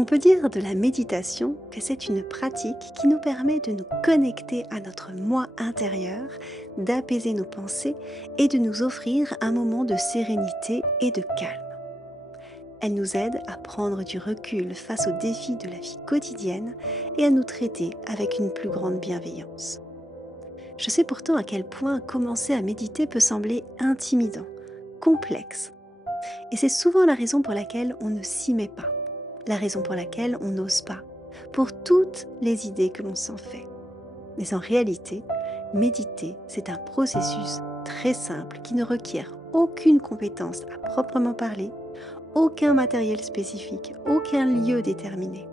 On peut dire de la méditation que c'est une pratique qui nous permet de nous connecter à notre moi intérieur, d'apaiser nos pensées et de nous offrir un moment de sérénité et de calme. Elle nous aide à prendre du recul face aux défis de la vie quotidienne et à nous traiter avec une plus grande bienveillance. Je sais pourtant à quel point commencer à méditer peut sembler intimidant, complexe, et c'est souvent la raison pour laquelle on ne s'y met pas, la raison pour laquelle on n'ose pas, pour toutes les idées que l'on s'en fait. Mais en réalité, méditer, c'est un processus très simple qui ne requiert aucune compétence à proprement parler, aucun matériel spécifique, aucun lieu déterminé.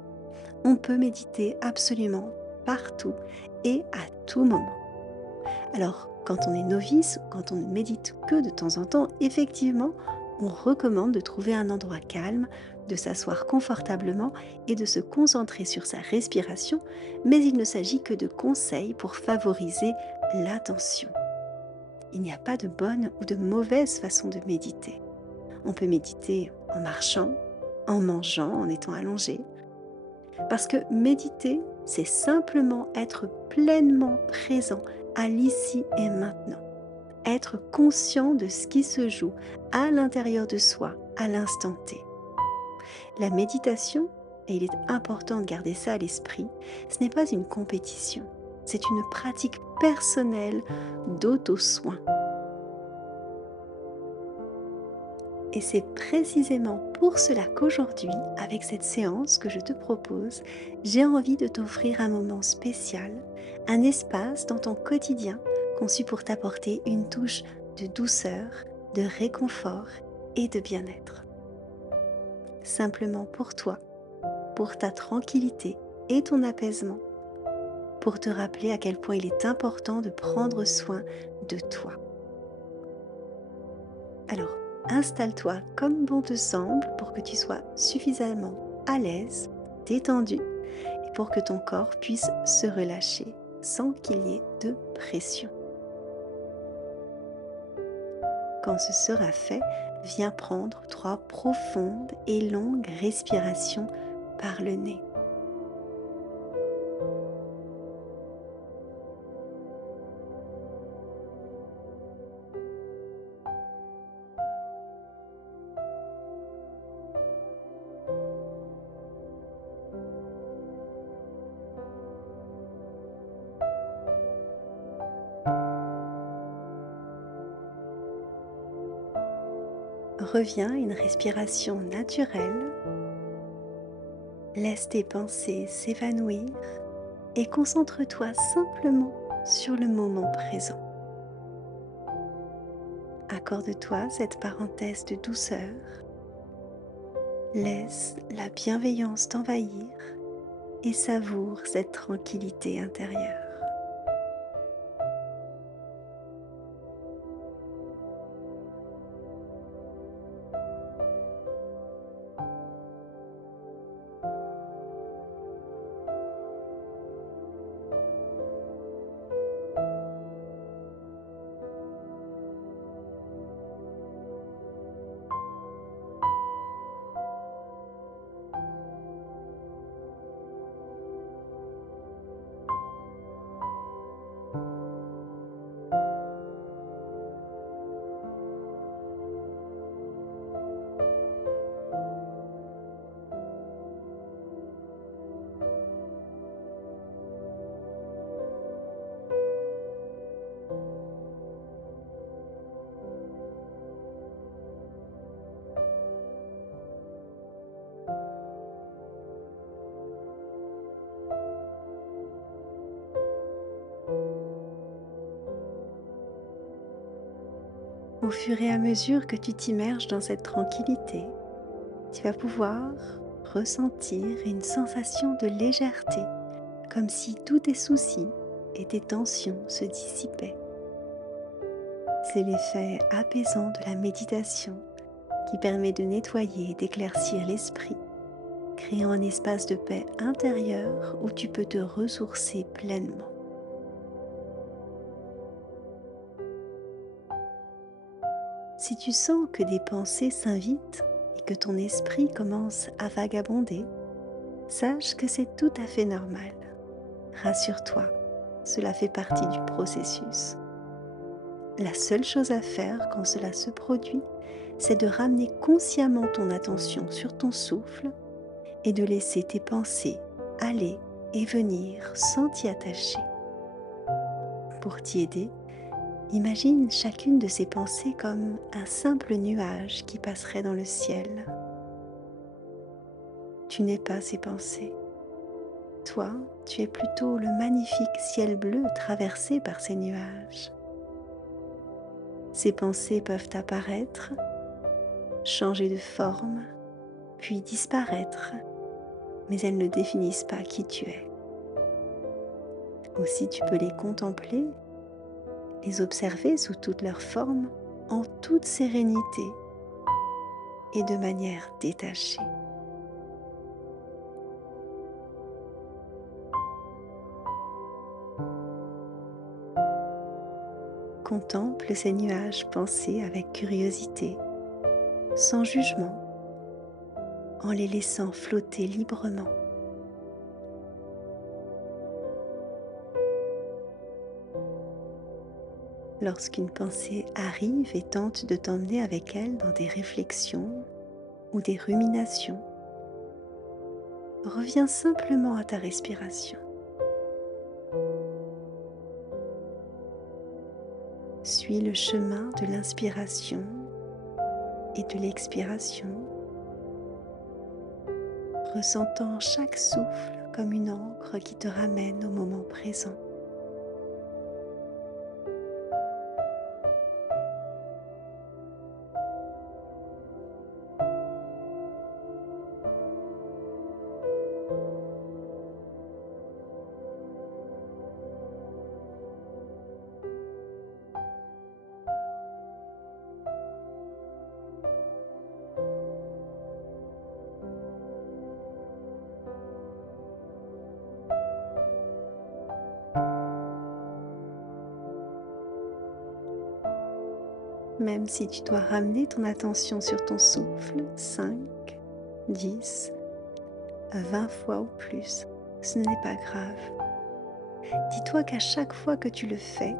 On peut méditer absolument partout et à tout moment. Alors, quand on est novice, quand on ne médite que de temps en temps, effectivement, on recommande de trouver un endroit calme, de s'asseoir confortablement et de se concentrer sur sa respiration, mais il ne s'agit que de conseils pour favoriser l'attention. Il n'y a pas de bonne ou de mauvaise façon de méditer. On peut méditer en marchant, en mangeant, en étant allongé. Parce que méditer, c'est simplement être pleinement présent à l'ici et maintenant. Être conscient de ce qui se joue à l'intérieur de soi, à l'instant T. La méditation, et il est important de garder ça à l'esprit, ce n'est pas une compétition. C'est une pratique personnelle d'auto-soin. Et c'est précisément pour cela qu'aujourd'hui, avec cette séance que je te propose, j'ai envie de t'offrir un moment spécial, un espace dans ton quotidien conçu pour t'apporter une touche de douceur, de réconfort et de bien-être. Simplement pour toi, pour ta tranquillité et ton apaisement, pour te rappeler à quel point il est important de prendre soin de toi. Alors, installe-toi comme bon te semble pour que tu sois suffisamment à l'aise, détendu et pour que ton corps puisse se relâcher sans qu'il y ait de pression. Quand ce sera fait, viens prendre 3 profondes et longues respirations par le nez. Reviens à une respiration naturelle, laisse tes pensées s'évanouir et concentre-toi simplement sur le moment présent. Accorde-toi cette parenthèse de douceur, laisse la bienveillance t'envahir et savoure cette tranquillité intérieure. Au fur et à mesure que tu t'immerges dans cette tranquillité, tu vas pouvoir ressentir une sensation de légèreté, comme si tous tes soucis et tes tensions se dissipaient. C'est l'effet apaisant de la méditation qui permet de nettoyer et d'éclaircir l'esprit, créant un espace de paix intérieure où tu peux te ressourcer pleinement. Si tu sens que des pensées s'invitent et que ton esprit commence à vagabonder, Sache que c'est tout à fait normal. Rassure-toi, cela fait partie du processus. La seule chose à faire quand cela se produit, c'est de ramener consciemment ton attention sur ton souffle et de laisser tes pensées aller et venir sans t'y attacher. Pour t'y aider, imagine chacune de ces pensées comme un simple nuage qui passerait dans le ciel. Tu n'es pas ces pensées. Toi, tu es plutôt le magnifique ciel bleu traversé par ces nuages. Ces pensées peuvent apparaître, changer de forme, puis disparaître, mais elles ne définissent pas qui tu es. Aussi, tu peux les contempler, les observer sous toutes leurs formes, en toute sérénité et de manière détachée. Contemple ces nuages pensés avec curiosité, sans jugement, en les laissant flotter librement. Lorsqu'une pensée arrive et tente de t'emmener avec elle dans des réflexions ou des ruminations, reviens simplement à ta respiration. Suis le chemin de l'inspiration et de l'expiration, ressentant chaque souffle comme une encre qui te ramène au moment présent. Même si tu dois ramener ton attention sur ton souffle 5, 10, 20 fois ou plus, ce n'est pas grave. Dis-toi qu'à chaque fois que tu le fais,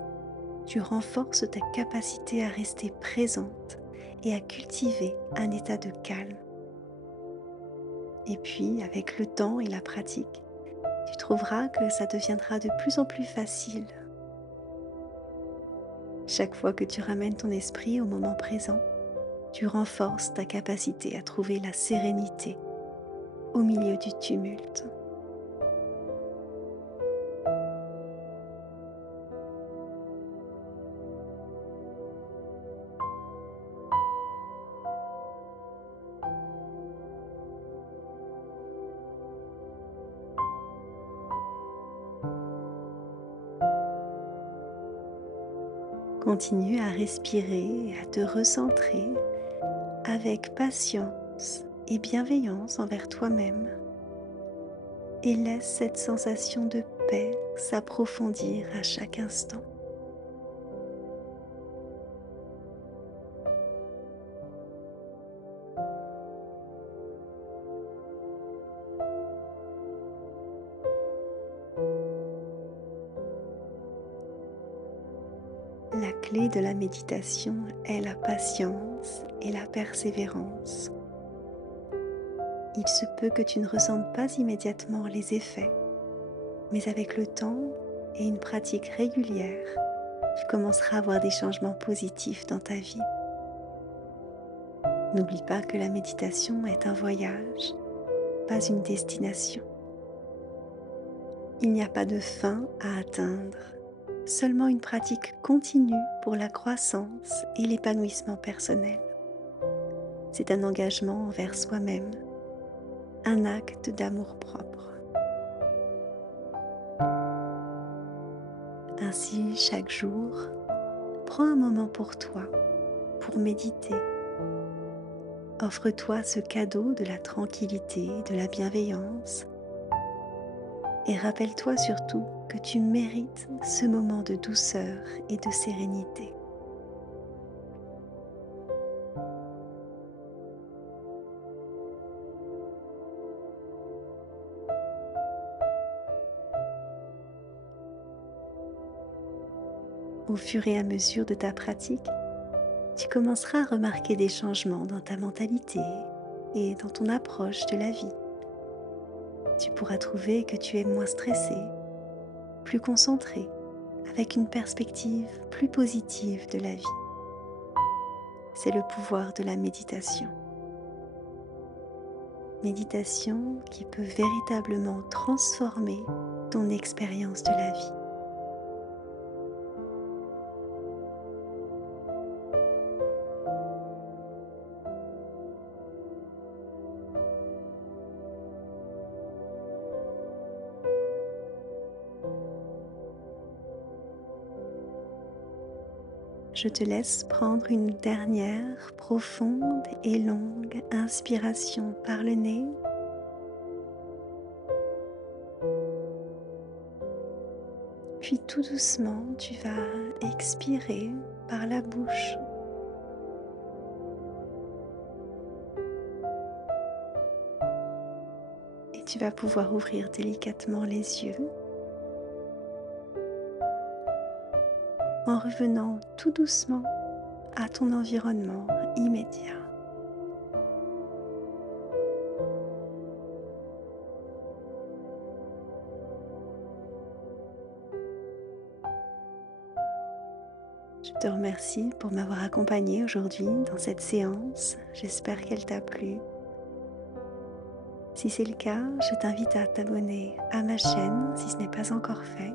tu renforces ta capacité à rester présente et à cultiver un état de calme. Et puis, avec le temps et la pratique, tu trouveras que ça deviendra de plus en plus facile. Chaque fois que tu ramènes ton esprit au moment présent, tu renforces ta capacité à trouver la sérénité au milieu du tumulte. Continue à respirer et à te recentrer avec patience et bienveillance envers toi-même et laisse cette sensation de paix s'approfondir à chaque instant. La clé de la méditation est la patience et la persévérance. Il se peut que tu ne ressentes pas immédiatement les effets, mais avec le temps et une pratique régulière, tu commenceras à voir des changements positifs dans ta vie. N'oublie pas que la méditation est un voyage, pas une destination. Il n'y a pas de fin à atteindre, seulement une pratique continue pour la croissance et l'épanouissement personnel. C'est un engagement envers soi-même, un acte d'amour-propre. Ainsi, chaque jour, prends un moment pour toi, pour méditer. Offre-toi ce cadeau de la tranquillité, de la bienveillance. Et rappelle-toi surtout que tu mérites ce moment de douceur et de sérénité. Au fur et à mesure de ta pratique, tu commenceras à remarquer des changements dans ta mentalité et dans ton approche de la vie. Tu pourras trouver que tu es moins stressé, plus concentré, avec une perspective plus positive de la vie. C'est le pouvoir de la méditation. Méditation qui peut véritablement transformer ton expérience de la vie. Je te laisse prendre une dernière profonde et longue inspiration par le nez. Puis tout doucement, tu vas expirer par la bouche. Et tu vas pouvoir ouvrir délicatement les yeux en revenant tout doucement à ton environnement immédiat. Je te remercie pour m'avoir accompagné aujourd'hui dans cette séance. J'espère qu'elle t'a plu. Si c'est le cas, je t'invite à t'abonner à ma chaîne si ce n'est pas encore fait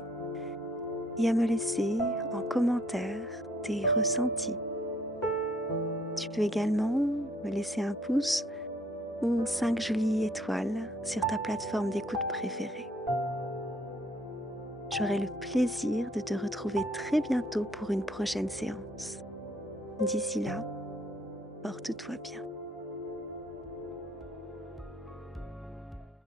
et à me laisser en commentaire tes ressentis. Tu peux également me laisser un pouce ou 5 jolies étoiles sur ta plateforme d'écoute préférée. J'aurai le plaisir de te retrouver très bientôt pour une prochaine séance. D'ici là, porte-toi bien.